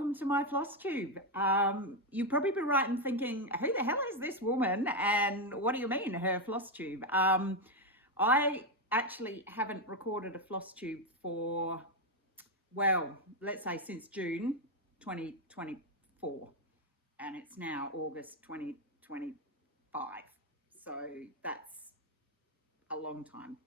welcome to my FlossTube. You probably be right in thinking, who the hell is this woman and what do you mean her FlossTube? I actually haven't recorded a FlossTube for, well, let's say since June 2024, and it's now August 2025, so that's a long time.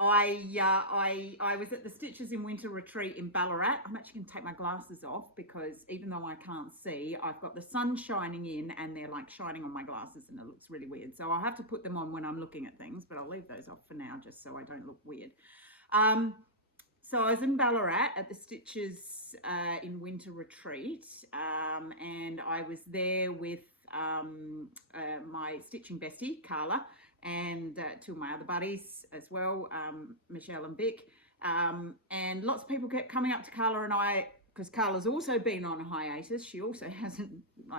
I was at the Stitches in Winter retreat in Ballarat. I'm actually going to take my glasses off because even though I can't see, I've got the sun shining in and they're like shining on my glasses and it looks really weird. So I'll have to put them on when I'm looking at things, but I'll leave those off for now just so I don't look weird. So I was in Ballarat at the Stitches in Winter retreat, and I was there with my stitching bestie, Carla, and two of my other buddies as well, Michelle and Vic. And lots of people kept coming up to Carla and I, because Carla's also been on a hiatus. She also hasn't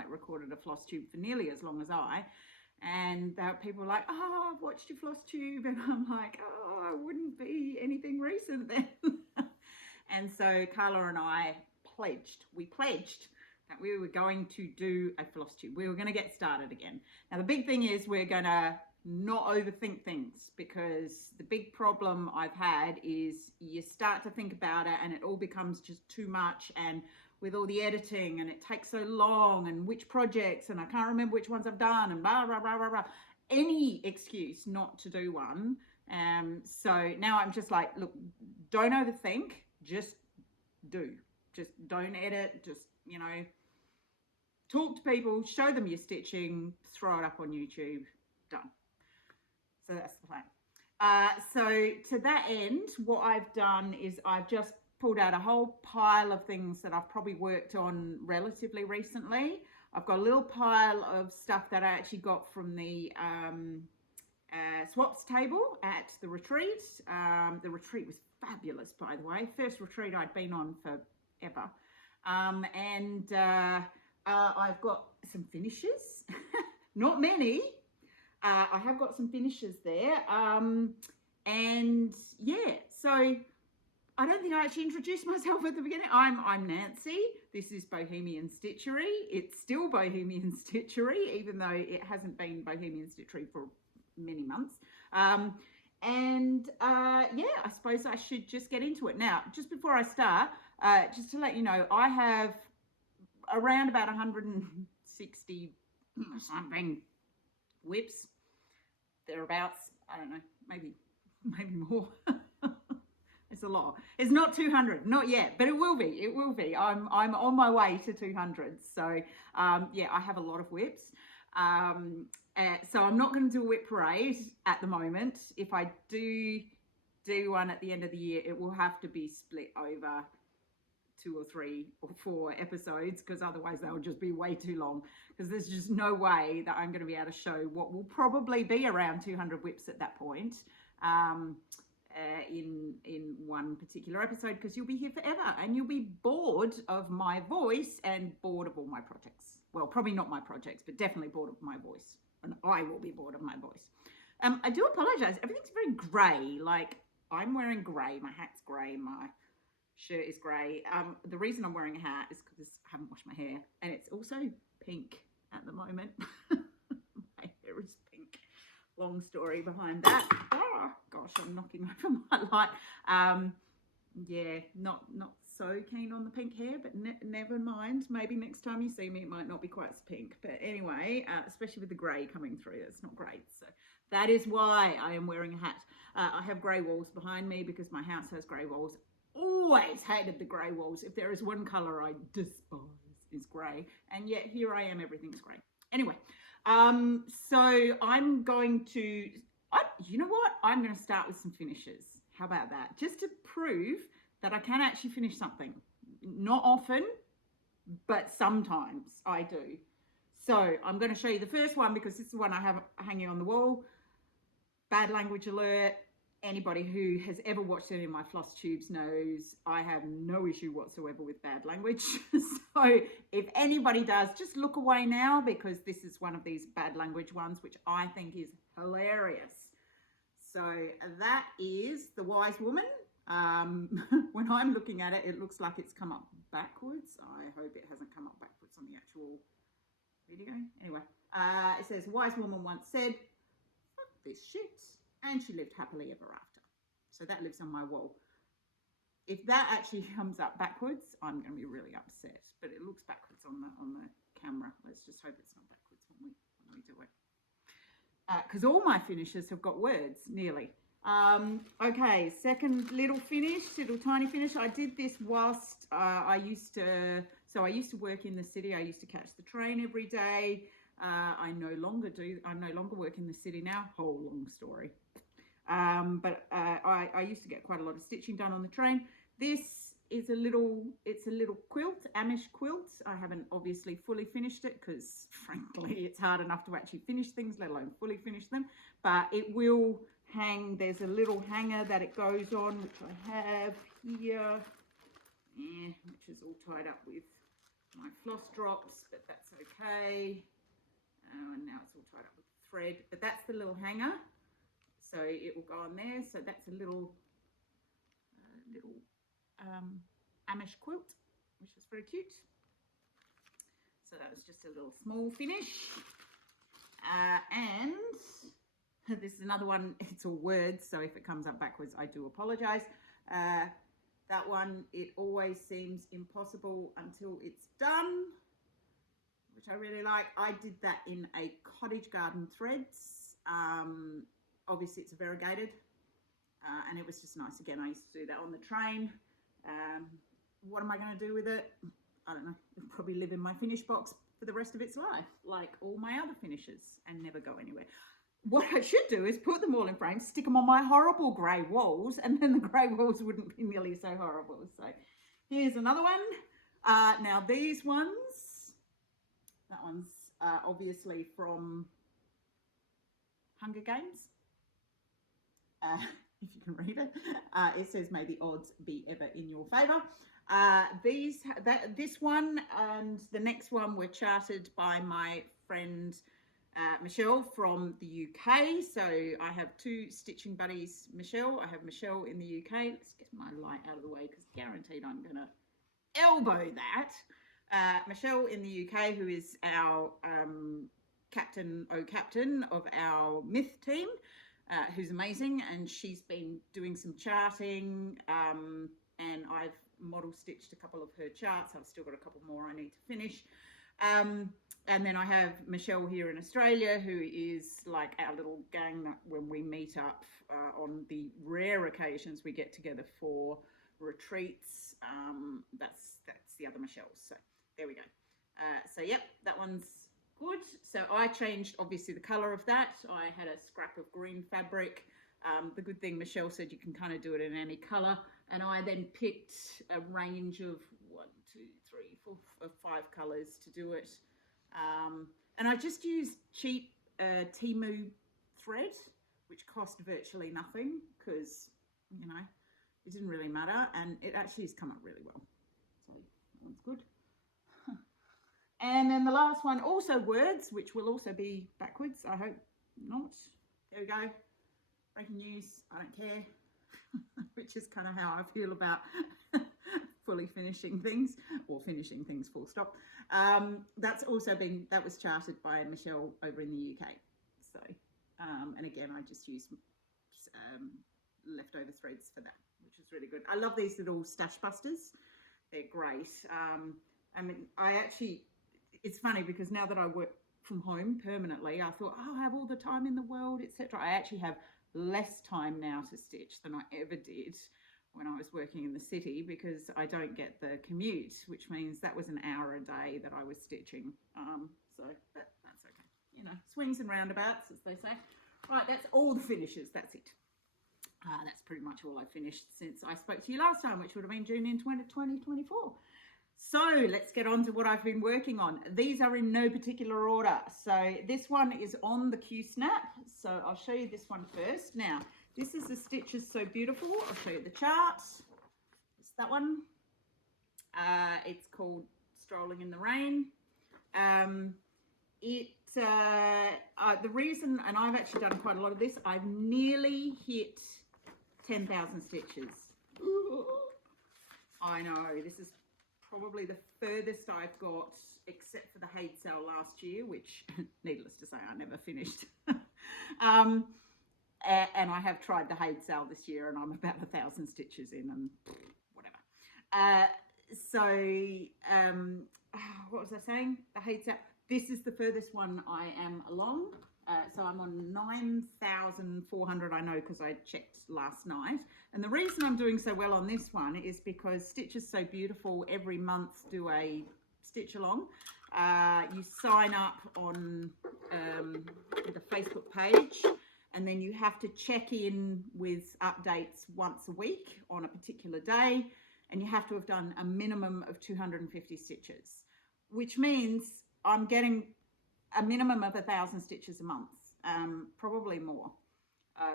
recorded a FlossTube for nearly as long as I. And people were like, oh, I've watched your FlossTube. And I'm like, oh, it wouldn't be anything recent then. And so Carla and I pledged that we were going to do a FlossTube. We were going to get started again. Now, the big thing is we're going to not overthink things, because the big problem I've had is you start to think about it and it all becomes just too much, and with all the editing and it takes so long and which projects and I can't remember which ones I've done and blah, blah, blah, blah, blah. Any excuse not to do one. So now I'm just like, look, don't overthink, just do. Just don't edit, just, talk to people, show them your stitching, throw it up on YouTube, done. So that's the plan. So to that end, what I've done is I've just pulled out a whole pile of things that I've probably worked on relatively recently. I've got a little pile of stuff that I actually got from the swaps table at the retreat. The retreat was fabulous, by the way. First retreat I'd been on forever. And I've got some finishes, not many. I have got some finishes there. And yeah, so I don't think I actually introduced myself at the beginning. I'm Nancy. This is Bohemian Stitchery. It's still Bohemian Stitchery, even though it hasn't been Bohemian Stitchery for many months. Yeah, I suppose I should just get into it. Now, just before I start, just to let you know, I have around about 160 something whips, thereabouts. I don't know, maybe more. It's a lot. It's not 200, not yet, but it will be. It will be. I'm on my way to 200. So yeah, I have a lot of whips. So I'm not going to do a whip parade at the moment. If I do one at the end of the year, it will have to be split over 2 or 3 or 4 episodes, because otherwise they'll just be way too long, because there's just no way that I'm going to be able to show what will probably be around 200 whips at that point in one particular episode, because you'll be here forever and you'll be bored of my voice and bored of all my projects. Well, probably not my projects, but definitely bored of my voice, and I will be bored of my voice. I do apologize. Everything's very grey. Like, I'm wearing grey. My hat's grey. My shirt is grey. The reason I'm wearing a hat is because I haven't washed my hair, and it's also pink at the moment. My hair is pink. Long story behind that. Oh gosh, I'm knocking over my light. Yeah, not so keen on the pink hair, but never mind. Maybe next time you see me, it might not be quite so pink. But anyway, especially with the grey coming through, it's not great. So that is why I am wearing a hat. I have grey walls behind me because my house has grey walls. Always hated the grey walls. If there is one colour I despise, is grey. And yet here I am, everything's grey. Anyway, so I'm going to, you know what? I'm going to start with some finishes. How about that? Just to prove that I can actually finish something. Not often, but sometimes I do. So I'm going to show you the first one, because this is the one I have hanging on the wall. Bad language alert. Anybody who has ever watched any of my FlossTubes knows I have no issue whatsoever with bad language. So if anybody does, just look away now, because this is one of these bad language ones, which I think is hilarious. So that is The Wise Woman When I'm looking at it, it looks like it's come up backwards. I hope it hasn't come up backwards on the actual video. Anyway, it says, wise woman once said, fuck this shit, and she lived happily ever after. So that lives on my wall. If that actually comes up backwards, I'm going to be really upset. But it looks backwards on the camera. Let's just hope it's not backwards when we do it. Because all my finishes have got words, nearly. Okay, second little tiny finish. I did this whilst I used to work in the city. I used to catch the train every day. I no longer work in the city now. Whole long story. But I used to get quite a lot of stitching done on the train. This is it's a little quilt, Amish quilt. I haven't obviously fully finished it because frankly it's hard enough to actually finish things, let alone fully finish them. But it will hang. There's a little hanger that it goes on, which I have here, which is all tied up with my floss drops, but that's okay. And now it's all tied up with thread, but that's the little hanger. So it will go on there. So that's a little Amish quilt, which is very cute. So that was just a little small finish. And this is another one. It's all words, so if it comes up backwards, I do apologize. That one, it always seems impossible until it's done, which I really like. I did that in a cottage garden threads. Obviously it's variegated, and it was just nice. Again, I used to do that on the train. What am I going to do with it? I don't know. It'll probably live in my finish box for the rest of its life, like all my other finishes, and never go anywhere. What I should do is put them all in frames, stick them on my horrible grey walls, and then the grey walls wouldn't be nearly so horrible. So here's another one. Now these ones, that one's obviously from Hunger Games. If you can read it, it says, may the odds be ever in your favour. This one and the next one were charted by my friend Michelle from the UK. So I have two stitching buddies, Michelle. I have Michelle in the UK. Let's get my light out of the way because guaranteed I'm going to elbow that. Michelle in the UK, who is our captain of our myth team. Who's amazing, and she's been doing some charting, and I've model stitched a couple of her charts. I've still got a couple more I need to finish. And then I have Michelle here in Australia, who is like our little gang that when we meet up on the rare occasions we get together for retreats. That's the other Michelle. So there we go. So yep, that one's good. So I changed obviously the color of that. I had a scrap of green fabric. The good thing, Michelle said you can kind of do it in any color, and I then picked a range of 5 colors to do it, and I just used cheap Temu thread, which cost virtually nothing because, you know, it didn't really matter, and it actually has come up really well. So that one's good. And then the last one, also words, which will also be backwards. I hope not. There we go. Breaking news. I don't care. Which is kind of how I feel about fully finishing things, or finishing things full stop. That was charted by Michelle over in the UK. So, and again, I just used leftover threads for that, which is really good. I love these little stash busters. They're great. I mean, it's funny because now that I work from home permanently, I thought, oh, I have all the time in the world, etc. I actually have less time now to stitch than I ever did when I was working in the city, because I don't get the commute, which means that was an hour a day that I was stitching. So that's okay. You know, swings and roundabouts, as they say. Right, that's all the finishes. That's it. That's pretty much all I finished since I spoke to you last time, which would have been June in 2024. So let's get on to what I've been working on. These are in no particular order. So this one is on the Q-snap. So I'll show you this one first. Now, this is the Stitches So Beautiful. I'll show you the chart. It's that one. It's called Strolling in the Rain. The reason, and I've actually done quite a lot of this, I've nearly hit 10,000 stitches. I know, this is probably the furthest I've got, except for the Haid sale last year, which, needless to say, I never finished. And I have tried the Haid sale this year, and I'm about 1,000 stitches in, and whatever. What was I saying? The Haid sale. This is the furthest one I am along. So I'm on 9,400, I know, because I checked last night. And the reason I'm doing so well on this one is because Stitch is so beautiful. Every month do a stitch along. You sign up on the Facebook page, and then you have to check in with updates once a week on a particular day, and you have to have done a minimum of 250 stitches, which means I'm getting a minimum of 1,000 stitches a month, probably more,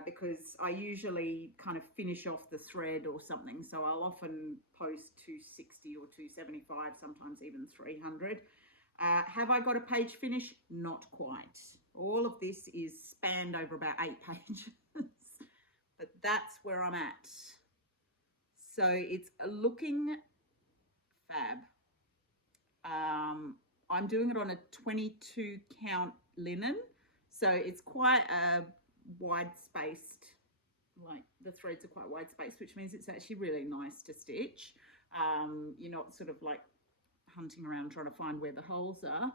because I usually kind of finish off the thread or something. So I'll often post 260 or 275, sometimes even 300. Have I got a page finish? Not quite. All of this is spanned over about 8 pages, but that's where I'm at. So it's looking fab. I'm doing it on a 22 count linen, so it's quite a wide spaced, like the threads are quite wide spaced, which means it's actually really nice to stitch. You're not sort of like hunting around trying to find where the holes are.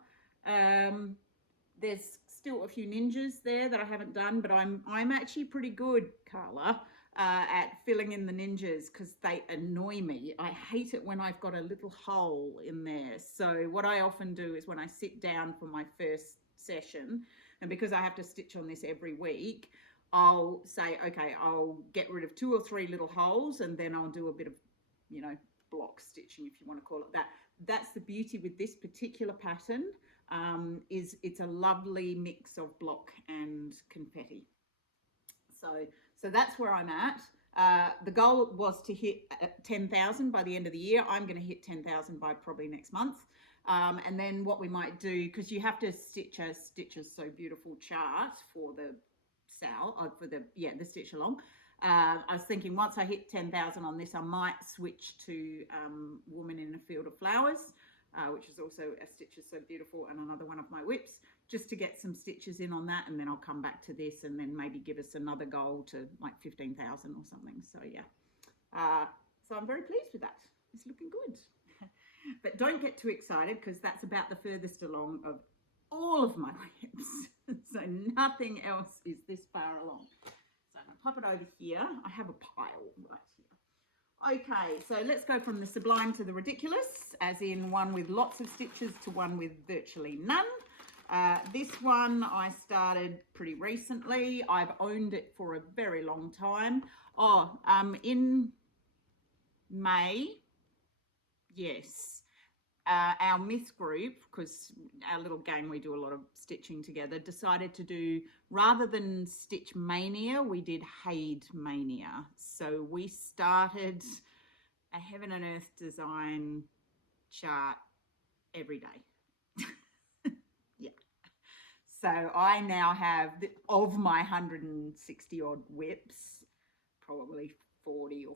There's still a few ninjas there that I haven't done, but I'm actually pretty good, Carla, at filling in the ninjas, because they annoy me. I hate it when I've got a little hole in there. So what I often do is when I sit down for my first session, and because I have to stitch on this every week, I'll say, okay, I'll get rid of 2 or 3 little holes, and then I'll do a bit of, you know, block stitching, if you want to call it that. That's the beauty with this particular pattern, is it's a lovely mix of block and confetti. So that's where I'm at. The goal was to hit 10,000 by the end of the year. I'm going to hit 10,000 by probably next month. And then what we might do, because you have to stitch a So Beautiful chart for the sale, for the stitch along. I was thinking once I hit 10,000 on this, I might switch to Woman in a Field of Flowers, which is also a Stitch is So Beautiful and another one of my whips, just to get some stitches in on that, and then I'll come back to this and then maybe give us another goal to like 15,000 or something. So yeah, so I'm very pleased with that. It's looking good. But don't get too excited, because that's about the furthest along of all of my whips. So nothing else is this far along. So I'm going to pop it over here. I have a pile right here. Okay, so let's go from the sublime to the ridiculous, as in one with lots of stitches to one with virtually none. This one I started pretty recently. I've owned it for a very long time. In May, yes, our myth group, because our little gang, we do a lot of stitching together, decided to do, rather than Stitch Mania, we did Haid Mania. So we started a Heaven and Earth design chart every day. Yeah. So I now have, of my 160 odd whips, probably 40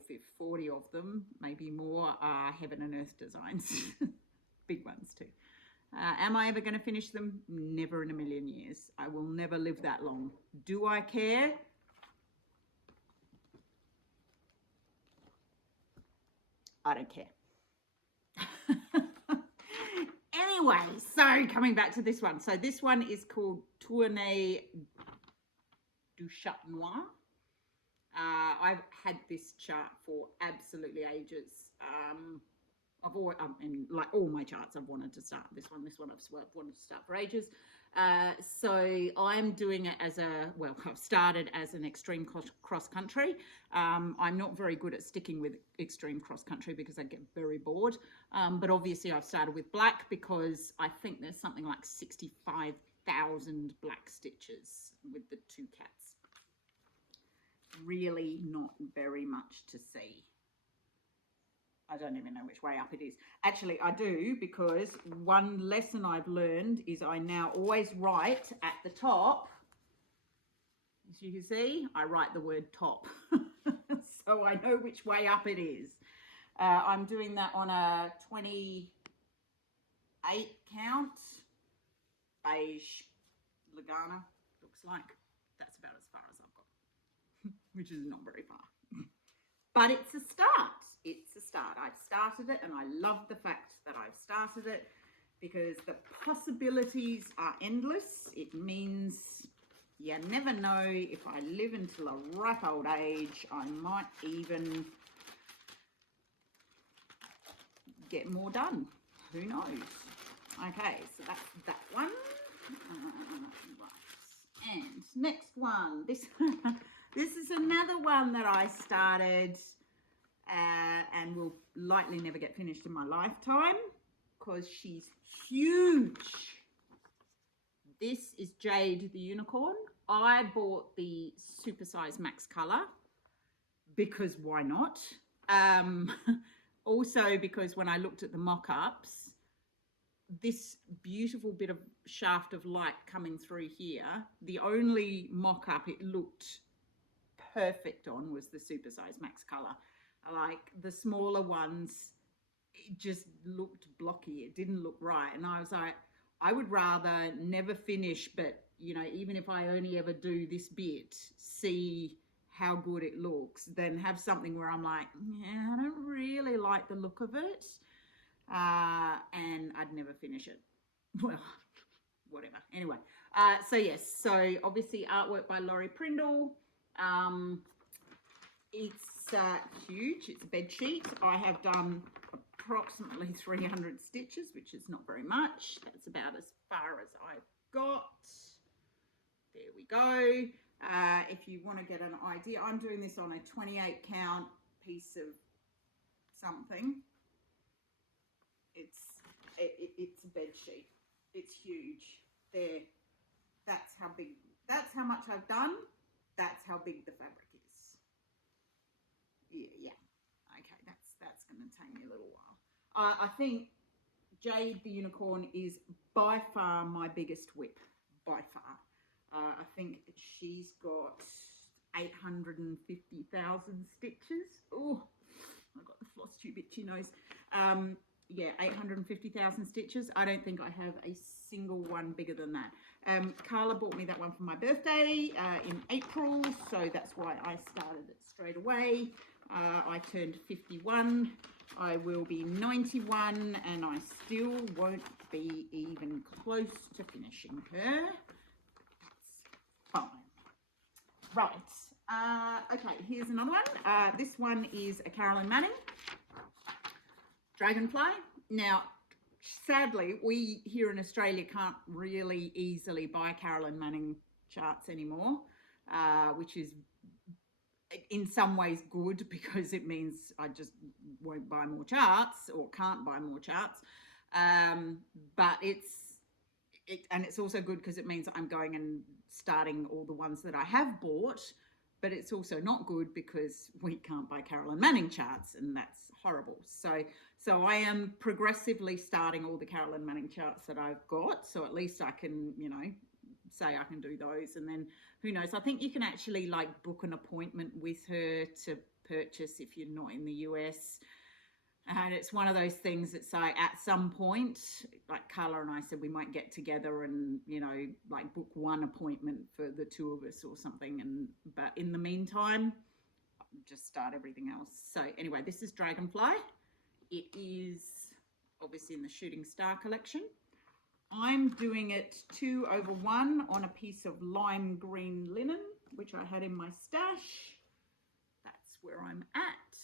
of them, maybe more, are Heaven and Earth designs. Big ones too. Am I ever going to finish them? Never in a million years. I will never live that long. Do I care? I don't care. Anyway, so coming back to this one. So this one is called Tournée du Chat Noir. I've had this chart for absolutely ages. I've always, like all my charts, I've wanted to start this one I've wanted to start for ages. So I'm doing it as I've started as an extreme cross country. I'm not very good at sticking with extreme cross country because I get very bored. But obviously I've started with black because I think there's something like 65,000 black stitches with the 2 cats. Really not very much to see. I don't even know which way up it is. Actually, I do, because one lesson I've learned is I now always write at the top. As you can see, I write the word top. So so I know which way up it is. I'm doing that on a 28 count beige Lagana, looks like. That's about as far as I've got, which is not very far. But it's a start. It's a start. I've started it, and I love the fact that I've started it because the possibilities are endless. It means you never know, if I live until a ripe old age, I might even get more done. Who knows? Okay, so that's that one. Right. And next one. This this is another one that I started and will likely never get finished in my lifetime because she's huge. This is Jade the Unicorn. I bought the supersize max color because why not? Also because when I looked at the mock-ups, this beautiful bit of shaft of light coming through here, the only mock-up it looked perfect on was the supersize max color. Like the smaller ones, it just looked blocky. It didn't look right. And I was like, I would rather never finish, but you know, even if I only ever do this bit, see how good it looks, than have something where I'm like, yeah, I don't really like the look of it. And I'd never finish it. Well, whatever. Anyway, so yes, so obviously artwork by Laurie Prindle. It's huge. It's a bed sheet. I have done approximately 300 stitches, which is not very much. That's about as far as I've got. There we go. If you want to get an idea, I'm doing this on a 28 count piece of something. It's a bed sheet. It's huge. There. That's how big. That's how much I've done. That's how big the fabric is. Yeah. Okay. That's going to take me a little while. I think Jade the Unicorn is by far my biggest whip. By far. I think she's got 850,000 stitches. Oh, I got the FlossTube itchy nose. Yeah, 850,000 stitches. I don't think I have a single one bigger than that. Carla bought me that one for my birthday in April, so that's why I started it straight away. I turned 51. I will be 91, and I still won't be even close to finishing her. Fine. Right. Okay, here's another one. This one is a Carolyn Manning Dragonfly. Now, sadly, we here in Australia can't really easily buy Carolyn Manning charts anymore, which is in some ways good because it means I just won't buy more charts or can't buy more charts. But it's also good because it means I'm going and starting all the ones that I have bought, but it's also not good because we can't buy Carolyn Manning charts, and that's horrible. So I am progressively starting all the Carolyn Manning charts that I've got, so at least I can, you know, say I can do those, and then who knows, I think you can actually like book an appointment with her to purchase if you're not in the US. And it's one of those things that's like at some point, like Carla and I said, we might get together and, you know, like book one appointment for the two of us or something. But in the meantime, just start everything else. So anyway, this is Dragonfly. It is obviously in the Shooting Star collection. I'm doing it 2/1 on a piece of lime green linen, which I had in my stash. That's where I'm at.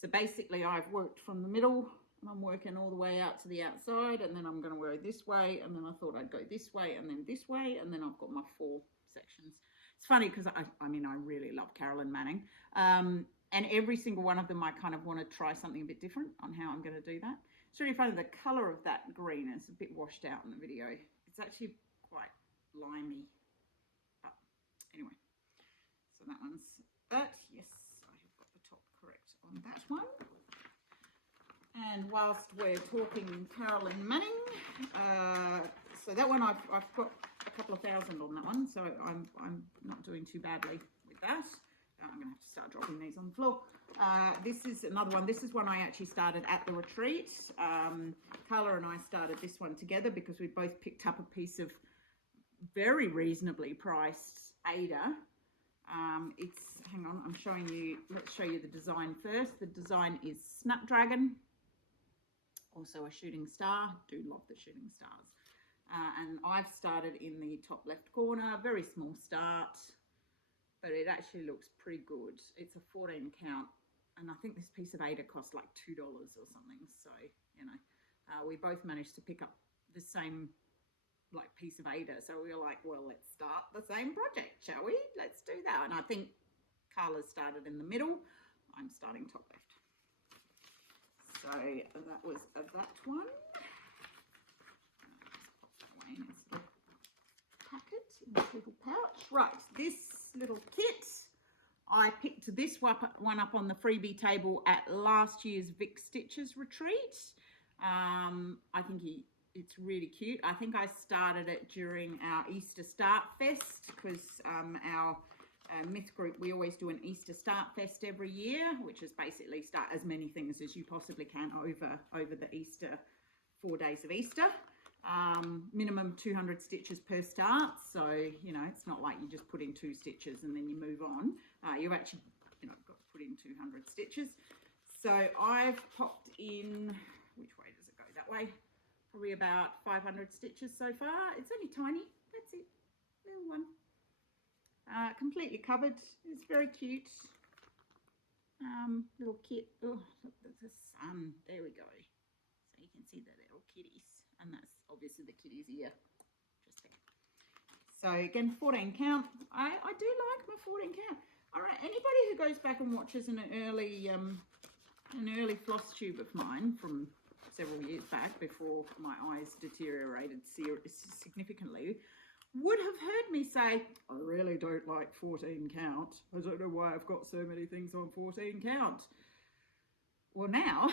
So basically I've worked from the middle and I'm working all the way out to the outside, and then I'm going to go this way, and then I thought I'd go this way and then this way, and then I've got my 4 sections. It's funny because I mean, I really love Carolyn Manning. And every single one of them, I kind of want to try something a bit different on how I'm going to do that. It's really funny, the colour of that green is a bit washed out in the video. It's actually quite limey. But anyway, so that one's that. Yes, I have got the top correct on that one. And whilst we're talking Carolyn Manning, so that one I've got a couple of thousand on that one, so I'm not doing too badly with that. I'm going to have to start dropping these on the floor. This is another one. This is one I actually started at the retreat. Carla and I started this one together because we both picked up a piece of very reasonably priced Ada. Hang on, I'm showing you, let's show you the design first. The design is Snapdragon, also a shooting star. Do love the shooting stars. And I've started in the top left corner, very small start, but it actually looks pretty good. It's a 14 count, and I think this piece of Ada cost like $2 or something. So, you know, we both managed to pick up the same like piece of Ada. So we were like, well, let's start the same project, shall we? Let's do that. And I think Carla's started in the middle. I'm starting top left. So that was that one. Pop that away in its little packet, in its little pouch. Right, this little kit, I picked this one up on the freebie table at last year's Vic Stitches retreat. I think it's really cute. I think I started it during our Easter Start Fest because our myth group, we always do an Easter Start Fest every year, which is basically start as many things as you possibly can over the Easter 4 days of Easter. Minimum 200 stitches per start, so you know it's not like you just put in 2 stitches and then you move on. You've actually got to put in 200 stitches. So I've popped in, which way does it go? That way. Probably about 500 stitches so far. It's only tiny. That's it. Little one. Completely covered. It's very cute. Little kit. Oh, look, there's the sun. There we go. So you can see the little kitties. And that's obviously the kitty's ear. Just there. So again, 14 count. I do like my 14 count. All right. Anybody who goes back and watches an early FlossTube of mine from several years back, before my eyes deteriorated significantly, would have heard me say, I really don't like 14 count. I don't know why I've got so many things on 14 count. Well, now,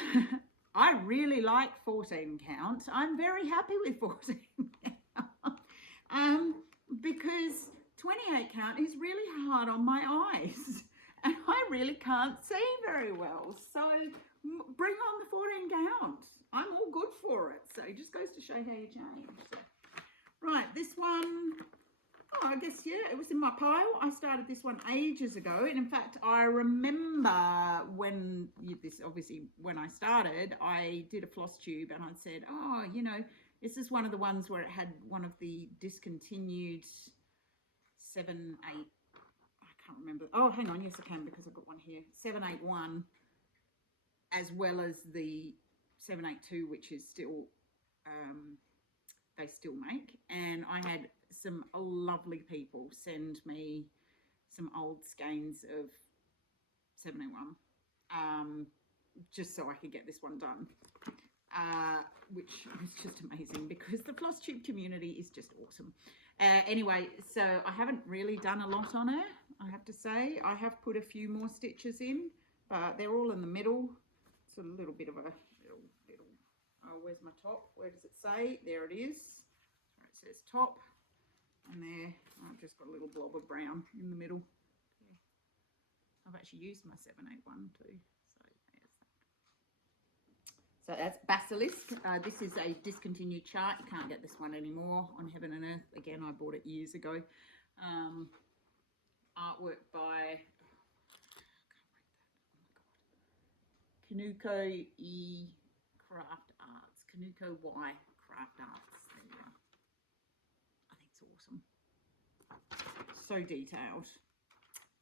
I really like 14 count. I'm very happy with 14 count. Because 28 count is really hard on my eyes. And I really can't see very well. So bring on the 14 count. I'm all good for it. So it just goes to show how you change. So, right, this one, oh, I guess, yeah, it was in my pile. I started this one ages ago. And in fact, I remember when I started, I did a FlossTube and I said, oh, you know, this is one of the ones where it had one of the discontinued 7, 8, I can't remember. Oh, hang on. Yes, I can because I've got one here. 781, as well as the 782, which is still, they still make. And I had some lovely people send me some old skeins of 781, just so I could get this one done, which was just amazing because the FlossTube community is just awesome. Anyway, so I haven't really done a lot on her, I have to say. I have put a few more stitches in, but they're all in the middle. It's a little bit of a little oh, where's my top? Where does it say? There it is. Where it says top. And there, I've just got a little blob of brown in the middle. Okay. I've actually used my 781 too. So that's Basilisk. This is a discontinued chart. You can't get this one anymore on Heaven and Earth. Again, I bought it years ago. Artwork by Kanuko E Craft Arts. Kanuko Y Craft Arts. There you are. I think it's awesome. So detailed.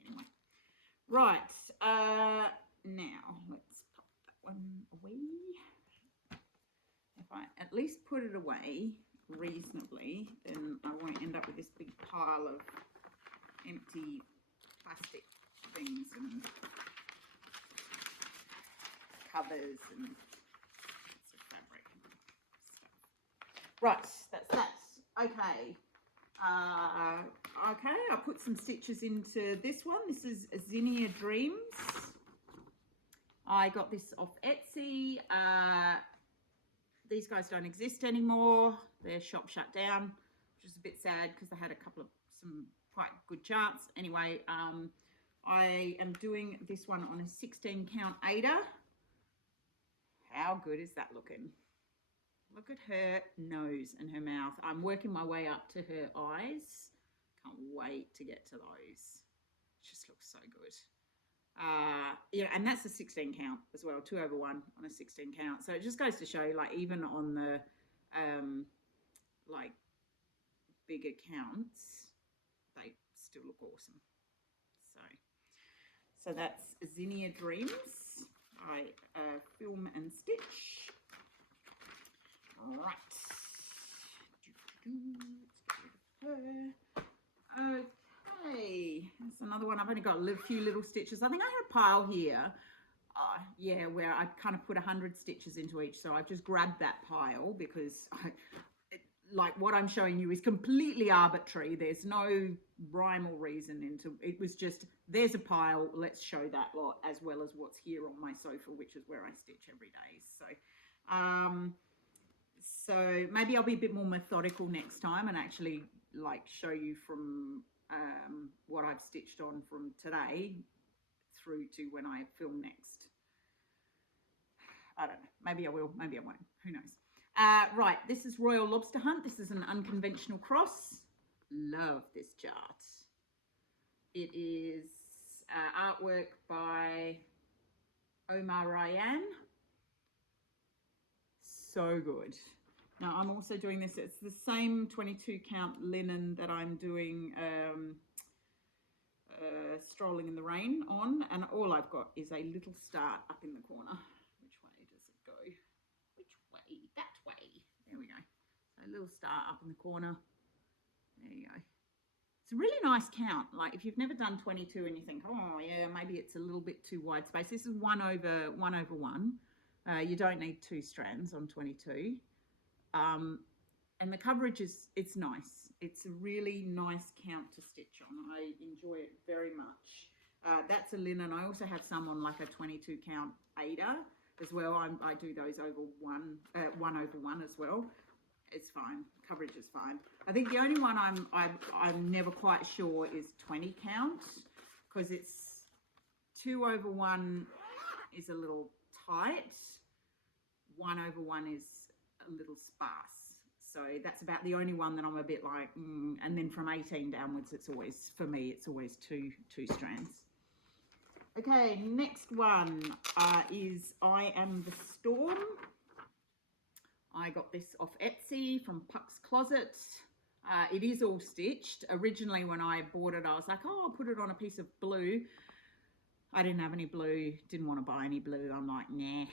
Anyway. Right. Now, let's pop that one away. If I at least put it away reasonably, then I won't end up with this big pile of empty plastic things and covers and bits of fabric and stuff. Right, that's that. Okay. Okay, I put some stitches into this one. This is Zinnia Dreams. I got this off Etsy. These guys don't exist anymore. Their shop shut down, which is a bit sad because they had some quite good charts. Anyway, I am doing this one on a 16 count aider. How good is that looking? Look at her nose and her mouth. I'm working my way up to her eyes. Can't wait to get to those. It just looks so good. Yeah, and that's a 16 count as well, 2/1 on a 16 count. So it just goes to show, like, even on the like bigger counts, they still look awesome. So that's Zinnia Dreams by Film and Stitch. All right. Okay, that's another one. I've only got a few little stitches. I think I had a pile here. Yeah, where I kind of put 100 stitches into each. So I've just grabbed that pile because like what I'm showing you is completely arbitrary. There's no rhyme or reason into it. Was just, there's a pile, let's show that lot, as well as what's here on my sofa, which is where I stitch every day. So maybe I'll be a bit more methodical next time and actually like show you from what I've stitched on from today through to when I film next. I don't know, maybe I will, maybe I won't, who knows. Right, this is Royal Lobster Hunt. This is an unconventional cross. Love this chart. It is artwork by Omar Ryan. So good. Now I'm also doing this, it's the same 22 count linen that I'm doing Strolling in the Rain on, and all I've got is a little start up in the corner. Which way does it go? Which way? That way. There we go. So a little start up in the corner. There you go. It's a really nice count. Like if you've never done 22 and you think, oh yeah, maybe it's a little bit too wide space. This is 1/1. You don't need 2 strands on 22. And the coverage is, it's nice. It's a really nice count to stitch on. I enjoy it very much. That's a linen. I also have some on like a 22 count aider as well. I do those over 1/1 as well. It's fine. Coverage is fine. I think the only one I'm never quite sure is 20 count, because it's 2/1 is a little tight. 1/1 is a little sparse. So that's about the only one that I'm a bit like, and then from 18 downwards, it's always, for me, it's always two strands. Okay, next one is I Am the Storm. I got this off Etsy from Puck's Closet. It is all stitched. Originally when I bought it, I was like, oh, I'll put it on a piece of blue. I didn't have any blue, didn't want to buy any blue. I'm like, nah.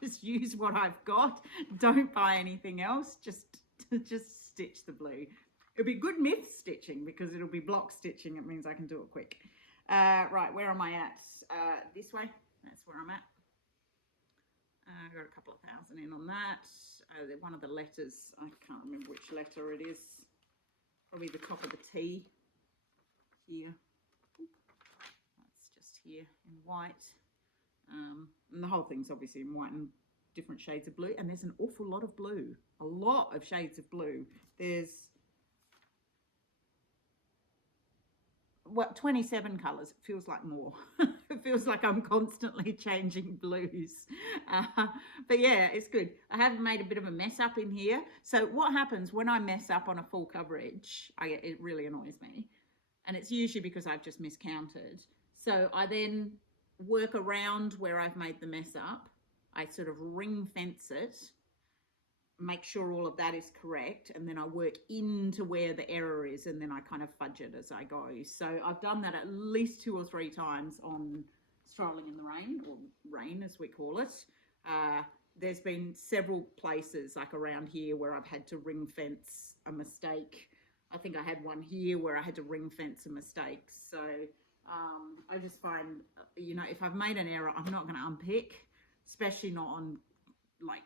Just use what I've got. Don't buy anything else. Just stitch the blue. It'll be good myth stitching because it'll be block stitching. It means I can do it quick. Right, where am I at? This way. That's where I'm at. I got a couple of thousand in on that. One of the letters, I can't remember which letter it is. Probably the top of the T here. That's just here in white. And the whole thing's obviously in white and different shades of blue. And there's an awful lot of blue. A lot of shades of blue. There's, what, 27 colours. It feels like more. It feels like I'm constantly changing blues. But yeah, it's good. I have made a bit of a mess up in here. So what happens when I mess up on a full coverage, it really annoys me. And it's usually because I've just miscounted. So I then work around where I've made the mess up. I sort of ring fence it, make sure all of that is correct, and then I work into where the error is, and then I kind of fudge it as I go. So I've done that at least 2 or 3 times on Strolling in the Rain, or Rain as we call it. There's been several places like around here where I've had to ring fence a mistake. I think I had one here where I had to ring fence a mistake. So I just find, you know, if I've made an error, I'm not going to unpick, especially not on like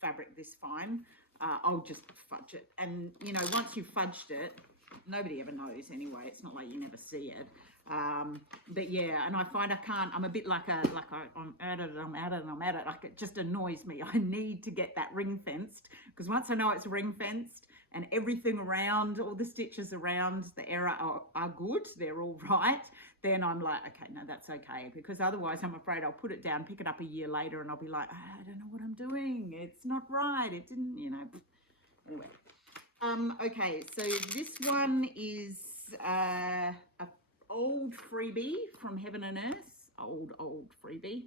fabric this fine. I'll just fudge it. And, you know, once you've fudged it, nobody ever knows anyway. It's not like you never see it. But yeah, and I find I can't, I'm a bit like I'm at it. Like it just annoys me. I need to get that ring fenced, because once I know it's ring fenced, and everything around, all the stitches around the error are good, they're all right, then I'm like, okay, no, that's okay, because otherwise I'm afraid I'll put it down, pick it up a year later, and I'll be like, I don't know what I'm doing, it's not right, it didn't, you know. Anyway, okay, so this one is a old freebie from Heaven and Earth, old freebie,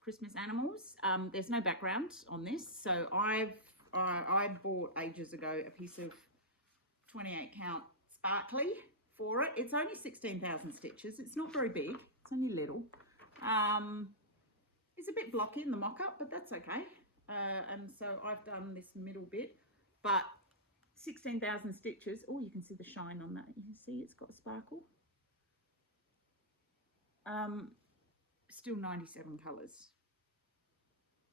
Christmas animals. There's no background on this, so I bought ages ago a piece of 28 count sparkly for it. It's only 16,000 stitches. It's not very big. It's only little. It's a bit blocky in the mock-up, but that's okay. And so I've done this middle bit, but 16,000 stitches. Oh, you can see the shine on that. You can see it's got a sparkle. Still 97 colours.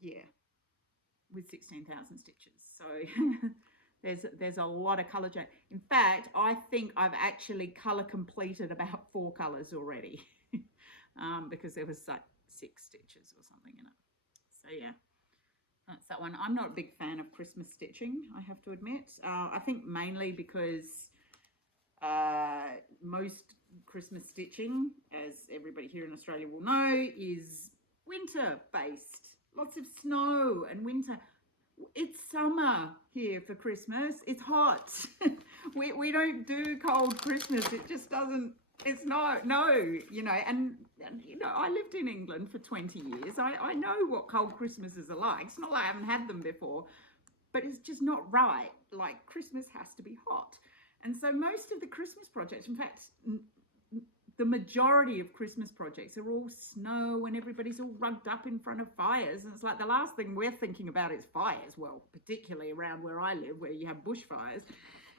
Yeah, with 16,000 stitches. So there's a lot of colour change. In fact, I think I've actually colour completed about 4 colours already because there was like 6 stitches or something in it. So yeah, that's that one. I'm not a big fan of Christmas stitching, I have to admit. I think mainly because most Christmas stitching, as everybody here in Australia will know, is winter based. Lots of snow and winter. It's summer here for Christmas. It's hot. we don't do cold Christmas. It just doesn't, it's no, you know, and you know, I lived in England for 20 years. I know what cold Christmases are like. It's not like I haven't had them before, but it's just not right. Like, Christmas has to be hot. And so most of the Christmas projects, in fact, the majority of Christmas projects are all snow and everybody's all rugged up in front of fires. And it's like the last thing we're thinking about is fires. Well, particularly around where I live, where you have bushfires,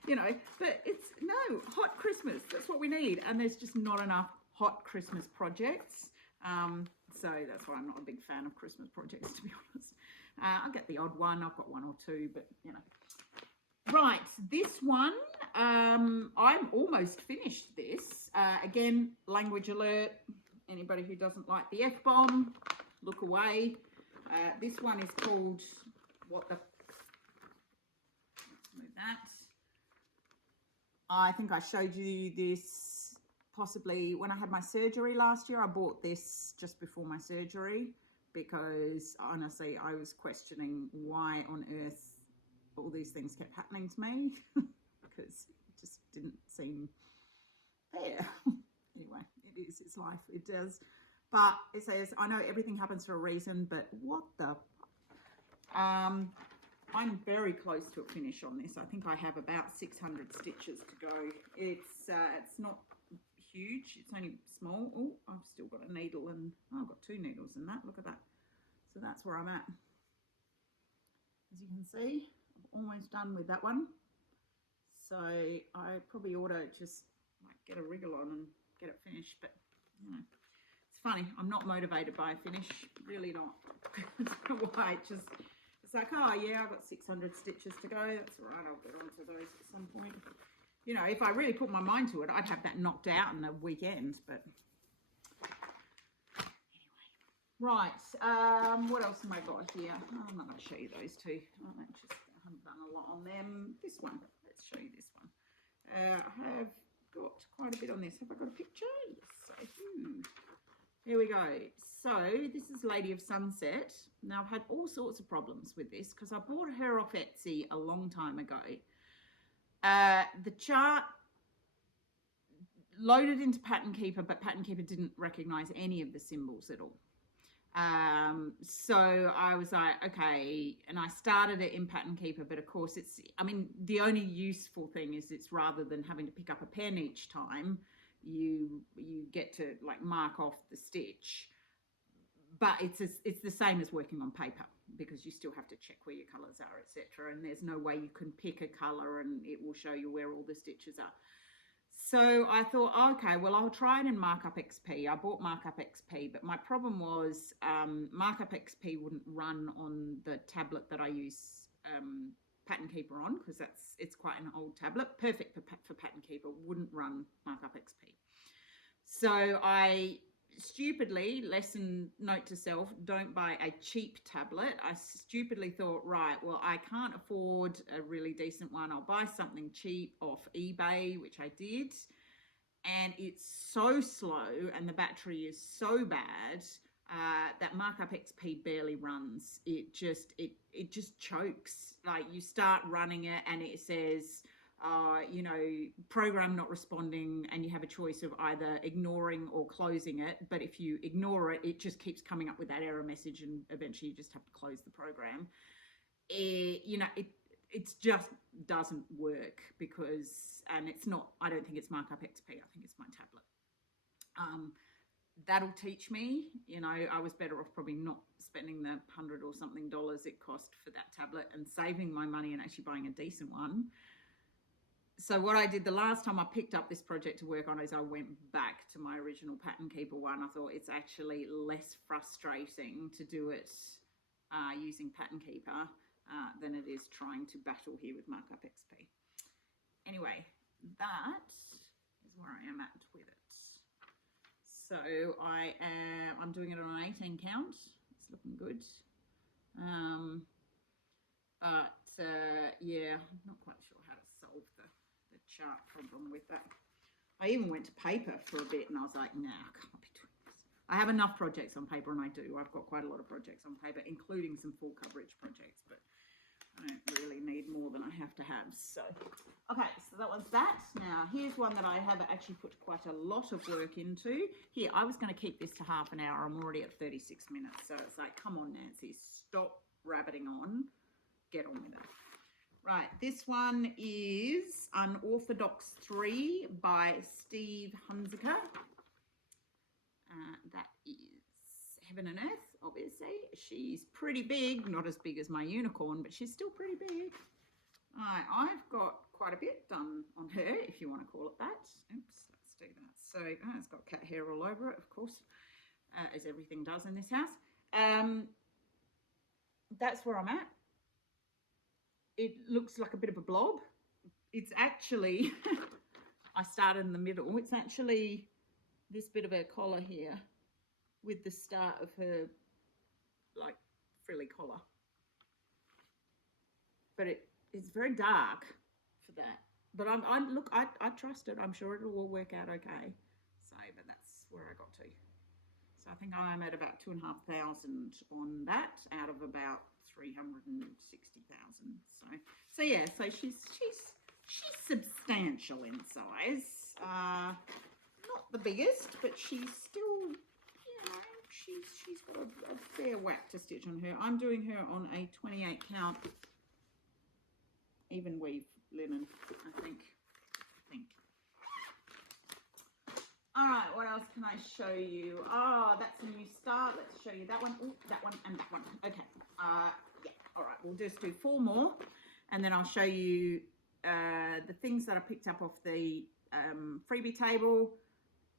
you know, but it's no, hot Christmas. That's what we need. And there's just not enough hot Christmas projects. So that's why I'm not a big fan of Christmas projects, to be honest. I'll get the odd one. I've got 1 or 2, but you know. Right, this one, I'm almost finished this. Again, language alert. Anybody who doesn't like the F-bomb, look away. This one is called, let's move that. I think I showed you this possibly when I had my surgery last year. I bought this just before my surgery because honestly, I was questioning why on earth all these things kept happening to me because it just didn't seem fair. Anyway, it is, it's life, it does. But it says, I know everything happens for a reason, but what the... I'm very close to a finish on this. I think I have about 600 stitches to go. It's not huge, it's only small. Oh, I've still got a needle and I've got 2 needles in that, look at that. So that's where I'm at. As you can see, almost done with that one, so I probably ought to just like get a wriggle on and get it finished, but you know, it's funny, I'm not motivated by a finish, really not. I don't know why, it's like, oh yeah, I've got 600 stitches to go, that's all right, I'll get onto those at some point. You know, if I really put my mind to it, I'd have that knocked out in a weekend, but right, what else have I got here? Oh, I'm not going to show you those 2. I haven't done a lot on them. This one, let's show you this one. I have got quite a bit on this. Have I got a picture? Yes, I do. Here we go. So this is Lady of Sunset. Now I've had all sorts of problems with this because I bought her off Etsy a long time ago. The chart loaded into Pattern Keeper, but Pattern Keeper didn't recognize any of the symbols at all. So I was like, okay, and I started it in Pattern Keeper, but of course it's, I mean, the only useful thing is it's rather than having to pick up a pen each time, you get to like mark off the stitch, but it's the same as working on paper because you still have to check where your colors are, etc. And there's no way you can pick a color and it will show you where all the stitches are. So I thought, okay, well, I'll try it in Markup XP. I bought Markup XP, but my problem was Markup XP wouldn't run on the tablet that I use Pattern Keeper on because it's quite an old tablet, perfect for Pattern Keeper, wouldn't run Markup XP. So I stupidly, lesson note to self, don't buy a cheap tablet. I stupidly thought, right, well, I can't afford a really decent one. I'll buy something cheap off eBay, which I did. And it's so slow and the battery is so bad that Markup XP barely runs. It just chokes. Like, you start running it and it says, you know, program not responding, and you have a choice of either ignoring or closing it. But if you ignore it, it just keeps coming up with that error message, and eventually you just have to close the program. You know, it just doesn't work because, and it's not, I don't think it's Markup XP, I think it's my tablet. That'll teach me. You know, I was better off probably not spending the $100 or something it cost for that tablet and saving my money and actually buying a decent one. So what I did the last time I picked up this project to work on is I went back to my original Pattern Keeper one. I thought it's actually less frustrating to do it using Pattern Keeper than it is trying to battle here with Markup XP. Anyway, that is where I am at with it. So I'm doing it on an 18 count. It's looking good. Yeah, I'm not quite sure how to solve the chart problem with that. I even went to paper for a bit and I was like, nah, I can't be doing this. I have enough projects on paper, and I do. I've got quite a lot of projects on paper, including some full coverage projects, but I don't really need more than I have to have. So, okay, so that was that. Now, here's one that I have actually put quite a lot of work into. Here, I was going to keep this to half an hour. I'm already at 36 minutes. So it's like, come on, Nancy, stop rabbiting on. Get on with it. Right, this one is Unorthodox 3 by Steve Hunziker. That is Heaven and Earth, obviously. She's pretty big, not as big as my unicorn, but she's still pretty big. I've got quite a bit done on her, if you want to call it that. Oops, let's do that. So it's got cat hair all over it, of course, as everything does in this house. That's where I'm at. It looks like a bit of a blob. It's actually, I started in the middle. It's actually this bit of her collar here with the start of her, like, frilly collar. But it's very dark for that. But I trust it. I'm sure it'll all work out okay. So, but that's where I got to. So I think I'm at about 2,500 on that out of about 360,000. So yeah, so she's substantial in size. Not the biggest, but she's still, you know, she's got a fair whack to stitch on her. I'm doing her on a 28 count even weave linen, I think. All right, what else can I show you? Oh, that's a new start. Let's show you that one. Oh, that one and that one. Okay. Yeah. All right. We'll just do 4 more, and then I'll show you the things that I picked up off the freebie table,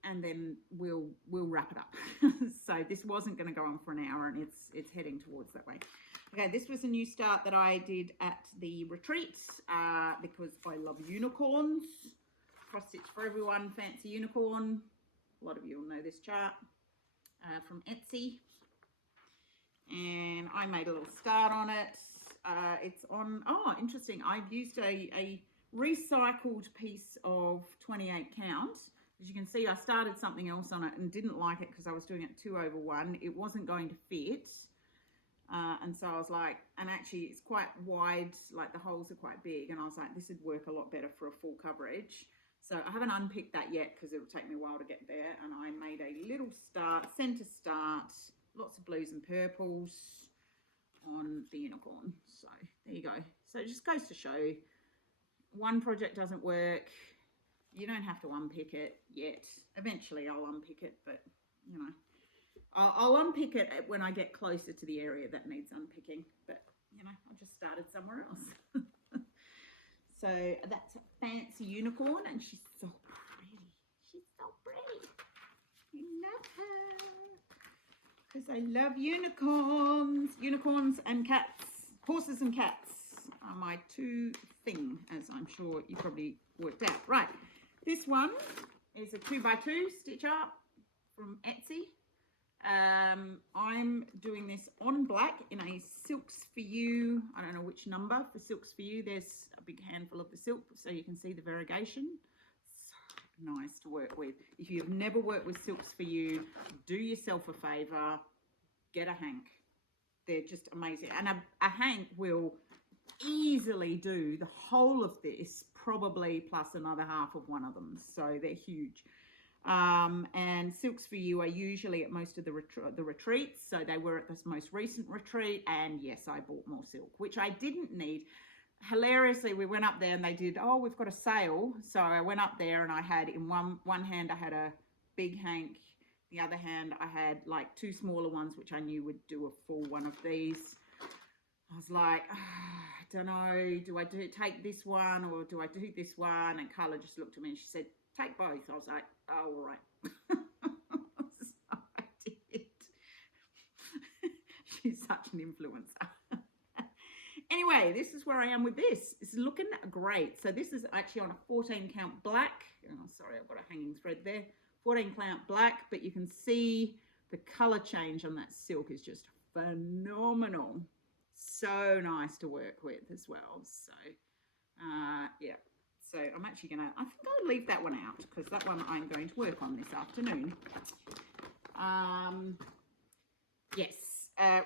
and then we'll wrap it up. So this wasn't going to go on for an hour, and it's heading towards that way. Okay, this was a new start that I did at the retreats because I love unicorns. Cross stitch for everyone, fancy unicorn. A lot of you will know this chart from Etsy. And I made a little start on it. It's on, oh, interesting. I've used a recycled piece of 28 count. As you can see, I started something else on it and didn't like it because I was doing it 2/1. It wasn't going to fit. And so I was like, and actually it's quite wide, like the holes are quite big. And I was like, this would work a lot better for a full coverage. So I haven't unpicked that yet because it will take me a while to get there. And I made a little start, center start, lots of blues and purples on the unicorn. So there you go. So it just goes to show one project doesn't work. You don't have to unpick it yet. Eventually I'll unpick it, but you know, I'll unpick it when I get closer to the area that needs unpicking. But you know, I just started somewhere else. So that's a fancy unicorn, and she's so pretty. She's so pretty. I love her because I love unicorns. Unicorns and cats. Horses and cats are my 2 thing, as I'm sure you probably worked out. Right, this one is a 2x2 stitch up from Etsy. I'm doing this on black in a Silks For You. I don't know which number for Silks For You. There's a big handful of the silk so you can see the variegation. So nice to work with. If you've never worked with Silks For You, do yourself a favor, get a hank. They're just amazing. And a hank will easily do the whole of this, probably plus another half of one of them. So they're huge. And Silks For You are usually at most of the retreats. So they were at this most recent retreat. And yes, I bought more silk, which I didn't need. Hilariously, we went up there and they did, oh, we've got a sale. So I went up there and I had in one hand, I had a big hank. The other hand, I had like two smaller ones, which I knew would do a full one of these. I was like, oh, I don't know, do I take this one or do I do this one? And Carla just looked at me and she said, take both. I was like, oh, all right. So I did. She's such an influencer. Anyway, this is where I am with this. It's looking great. So this is actually on a 14 count black. Oh, sorry, I've got a hanging thread there. 14 count black, but you can see the color change on that silk is just phenomenal. So nice to work with as well. So yeah, so I'm actually gonna, I think I'll leave that one out because that one I'm going to work on this afternoon. Yes,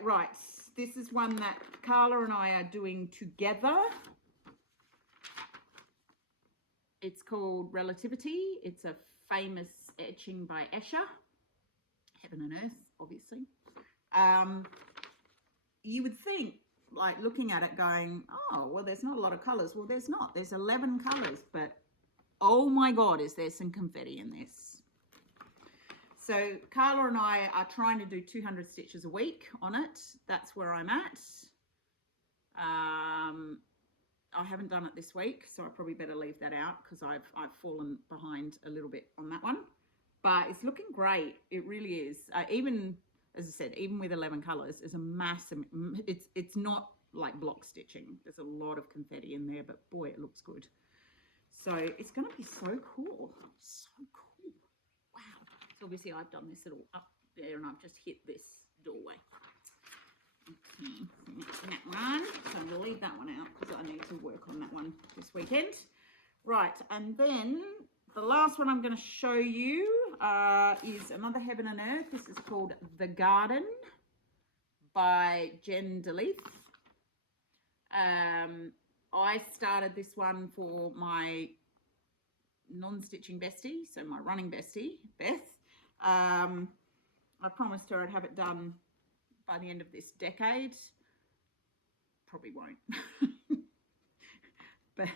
right, this is one that Carla and I are doing together. It's called Relativity. It's a famous etching by Escher, Heaven and Earth, obviously. You would think, like looking at it going, oh, well, there's not a lot of colors. Well, there's not. There's 11 colors, but oh my God, is there some confetti in this. So Carla and I are trying to do 200 stitches a week on it. That's where I'm at. I haven't done it this week, so I probably better leave that out because I've fallen behind a little bit on that one. But it's looking great. It really is. Even, as I said, even with 11 colors, it's a massive, it's not like block stitching. There's a lot of confetti in there, but boy, it looks good. So it's going to be so cool. So cool. Wow. So obviously I've done this little up there and I've just hit this doorway. Okay, so next that one. So I'm going to leave that one out because I need to work on that one this weekend. Right, and then the last one I'm going to show you is another Heaven and Earth. This is called The Garden by Jen DeLeaf. I started this one for my non-stitching bestie, so my running bestie, Beth. I promised her I'd have it done by the end of this decade. Probably won't. But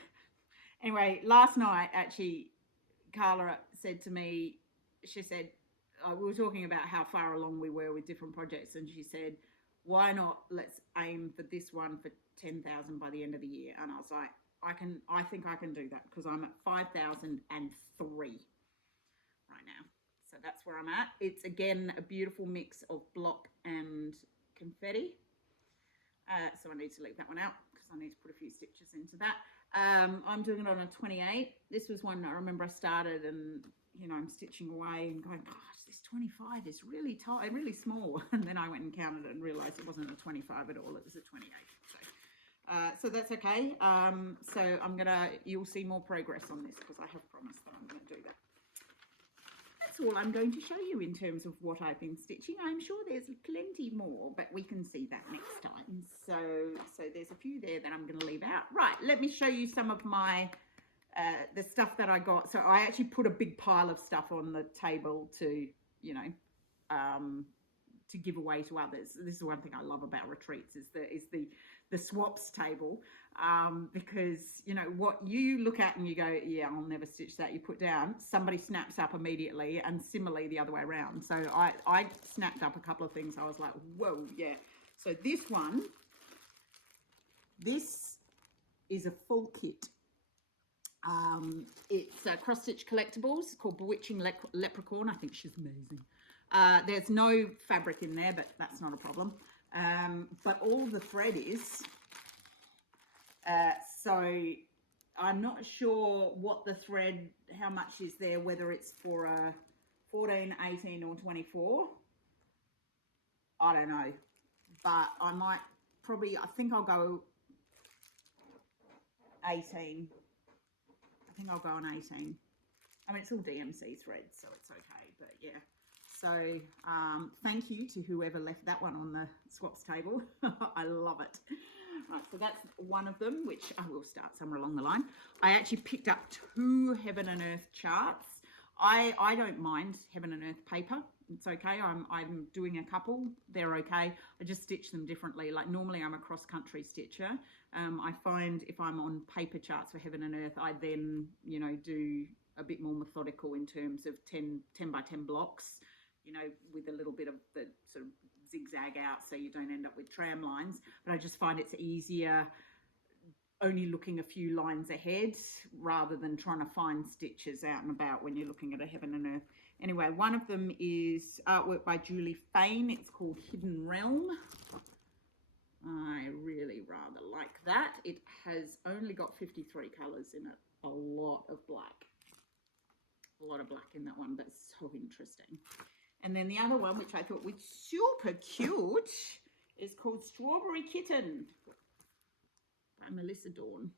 anyway, last night actually Carla said to me, she said, we were talking about how far along we were with different projects, and she said, why not let's aim for this one for 10,000 by the end of the year? And I was like, I think I can do that because I'm at 5,003 right now. So that's where I'm at. It's again a beautiful mix of block and confetti. So I need to leave that one out because I need to put a few stitches into that. I'm doing it on a 28. This was one I remember I started and, you know, I'm stitching away and going, gosh, this 25 is really tight, really small. And then I went and counted it and realized it wasn't a 25 at all. It was a 28. So that's okay. So you'll see more progress on this because I have promised that I'm going to do that. That's all I'm going to show you in terms of what I've been stitching. I'm sure there's plenty more, but we can see that next time. So there's a few there that I'm going to leave out. Right, let me show you some of my, the stuff that I got. So I actually put a big pile of stuff on the table to, you know, to give away to others. This is one thing I love about retreats is the swaps table, because you know what you look at and you go, yeah, I'll never stitch that, you put down, somebody snaps up immediately, and similarly the other way around. So I snapped up a couple of things. I was like, whoa, yeah. So this is a full kit. It's Cross Stitch Collectibles, called Bewitching Leprechaun. I think she's amazing. There's no fabric in there, but that's not a problem. But all the thread is. So I'm not sure what the thread, how much is there, whether it's for a 14, 18 or 24. I don't know, but I might probably, I think I'll go 18. I think I'll go on 18. I mean, it's all DMC threads, so it's okay, but yeah. So thank you to whoever left that one on the swaps table. I love it. Right, so that's one of them, which I will start somewhere along the line. I actually picked up 2 Heaven and Earth charts. I don't mind Heaven and Earth paper. It's okay. I'm doing a couple. They're okay. I just stitch them differently. Like normally I'm a cross-country stitcher. I find if I'm on paper charts for Heaven and Earth, I then, you know, do a bit more methodical in terms of 10 by 10 blocks, you know, with a little bit of the sort of zigzag out so you don't end up with tram lines. But I just find it's easier only looking a few lines ahead rather than trying to find stitches out and about when you're looking at a Heaven and Earth. Anyway, one of them is artwork by Julie Fain. It's called Hidden Realm. I really rather like that. It has only got 53 colours in it. A lot of black. A lot of black in that one, but it's so interesting. And then the other one, which I thought was super cute, is called Strawberry Kitten by Melissa Dawn.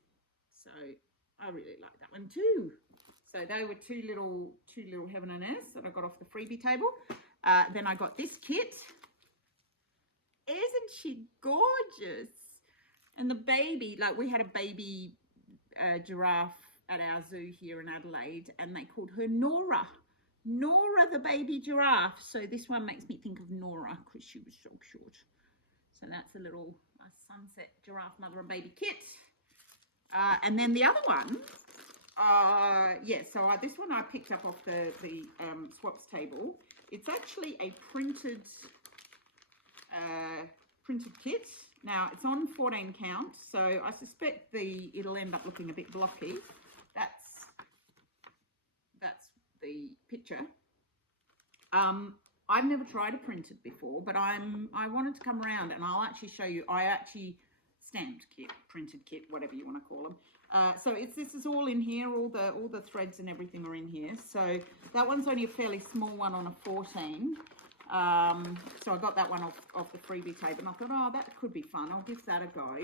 So I really like that one too. So they were two little Heaven and Earth that I got off the freebie table. Then I got this kit. Isn't she gorgeous? And the baby, like we had a baby giraffe at our zoo here in Adelaide, and they called her Nora. Nora the baby giraffe. So this one makes me think of Nora because she was so cute. So that's a little sunset giraffe mother and baby kit. And then the other one, so this one I picked up off the swaps table. It's actually a printed kit. Now it's on 14 count, so I suspect it'll end up looking a bit blocky. That's the picture. I've never tried a printed before, but I wanted to come around and I'll actually show you. I actually stamped kit, printed kit, whatever you want to call them. So this is all in here. All the threads and everything are in here. So that one's only a fairly small one on a 14. So I got that one off the freebie tape, and I thought, oh, that could be fun. I'll give that a go.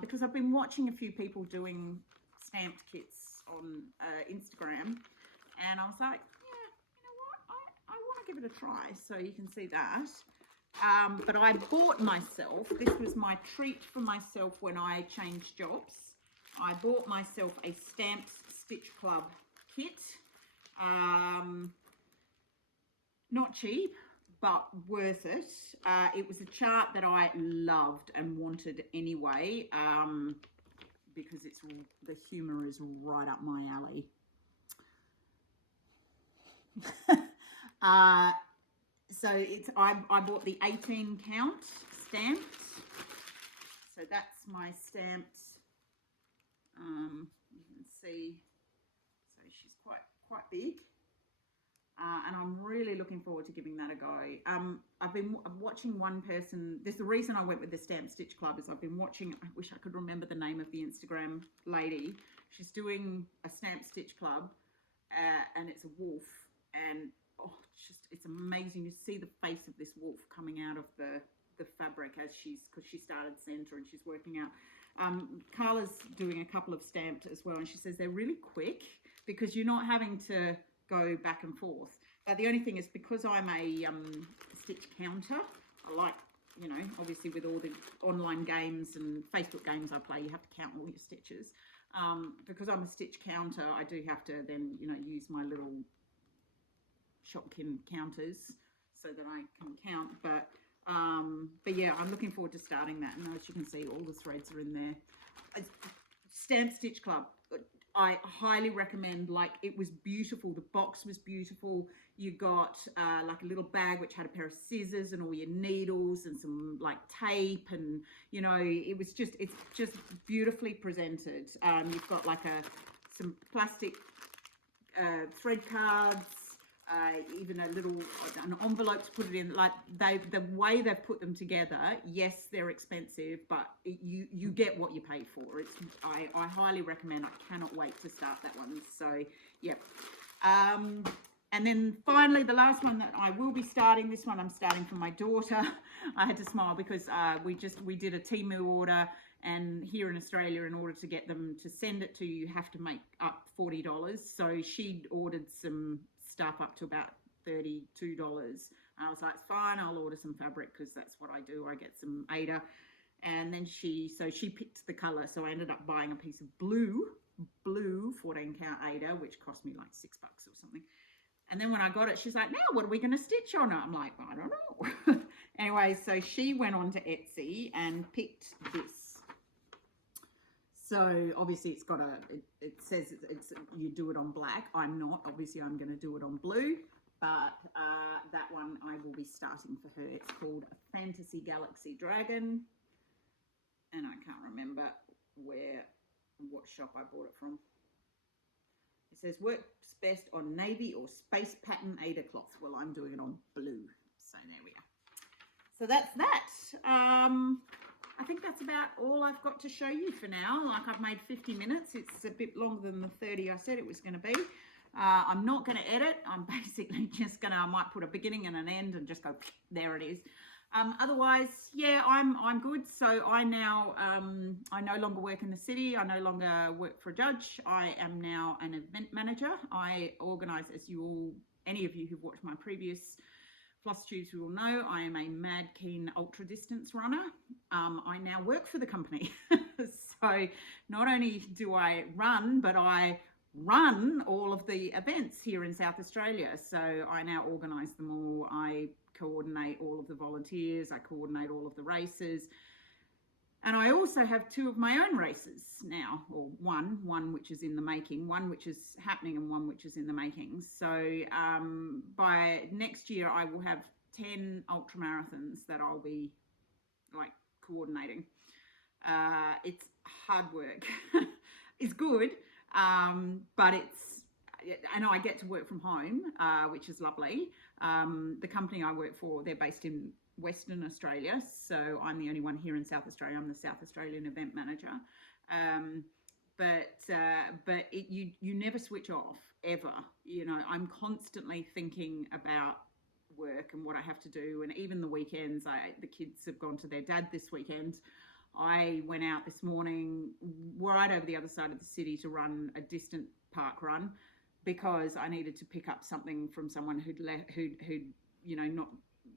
Because I've been watching a few people doing stamped kits on Instagram, and I was like, yeah, you know what? I want to give it a try. So you can see that. But I bought myself, this was my treat for myself when I changed jobs. I bought myself a Stamped Stitch Club kit. Not cheap, but worth it. It was a chart that I loved and wanted anyway, because the humour is right up my alley. So I bought the 18 count stamped. So that's my stamped. You can see. So she's quite big. And I'm really looking forward to giving that a go. I've been watching one person. There's the reason I went with the Stamped Stitch Club is I've been watching. I wish I could remember the name of the Instagram lady. She's doing a Stamped Stitch Club, and it's a wolf. And it's amazing. You see the face of this wolf coming out of the fabric because she started center and she's working out. Carla's doing a couple of stamped as well, and she says they're really quick because you're not having to go back and forth. But the only thing is, because I'm a stitch counter, I like, you know, obviously with all the online games and Facebook games I play, you have to count all your stitches. Because I'm a stitch counter, I do have to then, you know, use my little Shopkin counters so that I can count. But yeah, I'm looking forward to starting that. And as you can see, all the threads are in there. Stamped Stitch Club, I highly recommend. Like, it was beautiful. The box was beautiful. You got like a little bag which had a pair of scissors and all your needles and some like tape, and you know, it's just beautifully presented. You've got like some plastic thread cards, even an envelope to put it in. Like, the way they've put them together, yes, they're expensive, but you get what you pay for. I highly recommend. I cannot wait to start that one. So yeah. And then finally, the last one that I will be starting, this one I'm starting for my daughter. I had to smile because we did a Temu order, and here in Australia, in order to get them to send it to you, you have to make up $40. So she'd ordered some stuff up to about $32. I was like, fine, I'll order some fabric because that's what I do. I get some Aida. And then she picked the color. So I ended up buying a piece of blue 14 count Aida, which cost me like $6 or something. And then when I got it, she's like, now what are we going to stitch on it? I'm like, I don't know. Anyway, so she went on to Etsy and picked this. So obviously it's got it says it's you do it on black. I'm not. Obviously I'm going to do it on blue. But that one I will be starting for her. It's called a Fantasy Galaxy Dragon. And I can't remember what shop I bought it from. It says works best on navy or space pattern Aida cloth. Well, I'm doing it on blue. So there we are. So that's that. I think that's about all I've got to show you for now. Like, I've made 50 minutes. It's a bit longer than the 30 I said it was going to be. I'm not going to edit. I'm basically just going to, I might put a beginning and an end and just go, there it is. Otherwise, yeah, I'm good. So I now, I no longer work in the city. I no longer work for a judge. I am now an event manager. I organise, as any of you who've watched my previous FlossTubes will know, I am a mad keen ultra distance runner. I now work for the company. So not only do I run, but I run all of the events here in South Australia. So I now organise them all. I coordinate all of the volunteers. I coordinate all of the races. And I also have 2 of my own races now, or one which is in the making, one which is happening and one which is in the making. So by next year, I will have 10 ultra marathons that I'll be like coordinating. It's hard work. It's good, but and I get to work from home, which is lovely. The company I work for, they're based in Western Australia, so I'm the only one here in South Australia. I'm the South Australian event manager, but you never switch off ever. You know, I'm constantly thinking about work and what I have to do, and even the weekends. The kids have gone to their dad this weekend. I went out this morning right over the other side of the city to run a distant park run because I needed to pick up something from someone who'd not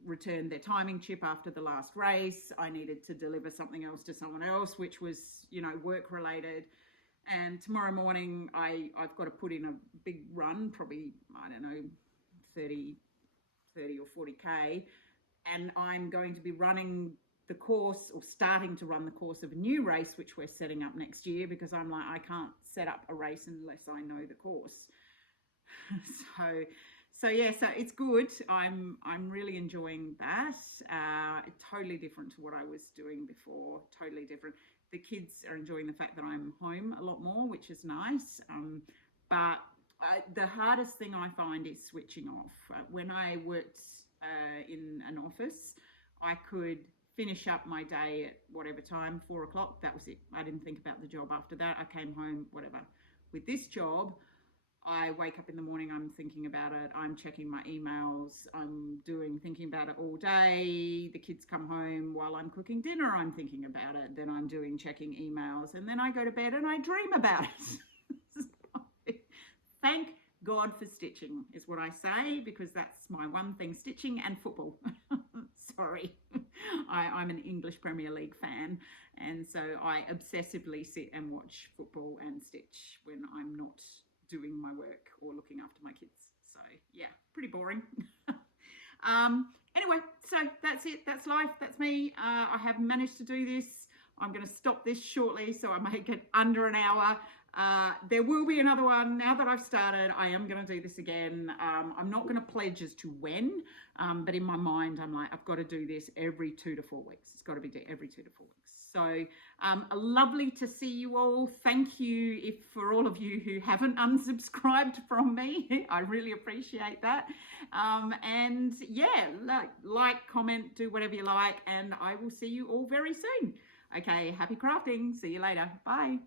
returned their timing chip after the last race. I needed to deliver something else to someone else, which was, work related. And tomorrow morning, I've got to put in a big run, probably, 30 or 40K. And I'm going to be running the course, or starting to run the course of a new race, which we're setting up next year, because I'm like, I can't set up a race unless I know the course. So it's good. I'm really enjoying that. Totally different to what I was doing before. Totally different. The kids are enjoying the fact that I'm home a lot more, which is nice. But the hardest thing I find is switching off. When I worked in an office, I could finish up my day at whatever time, 4 o'clock. That was it. I didn't think about the job after that. I came home, whatever. With this job, I wake up in the morning, I'm thinking about it, I'm checking my emails, thinking about it all day. The kids come home while I'm cooking dinner, I'm thinking about it. Then I'm checking emails, and then I go to bed and I dream about it. Thank God for stitching is what I say, because that's my one thing, stitching and football. Sorry. I'm an English Premier League fan, and so I obsessively sit and watch football and stitch when I'm not doing my work or looking after my kids. So yeah, pretty boring. Anyway, so that's it. That's life. That's me. I have managed to do this. I'm going to stop this shortly so I make it under an hour. There will be another one. Now that I've started, I am going to do this again. I'm not going to pledge as to when, but in my mind, I'm like, I've got to do this every 2 to 4 weeks. It's got to be every 2 to 4 weeks. So lovely to see you all. Thank you for all of you who haven't unsubscribed from me. I really appreciate that. And yeah, like, comment, do whatever you like, and I will see you all very soon. Okay, happy crafting. See you later. Bye.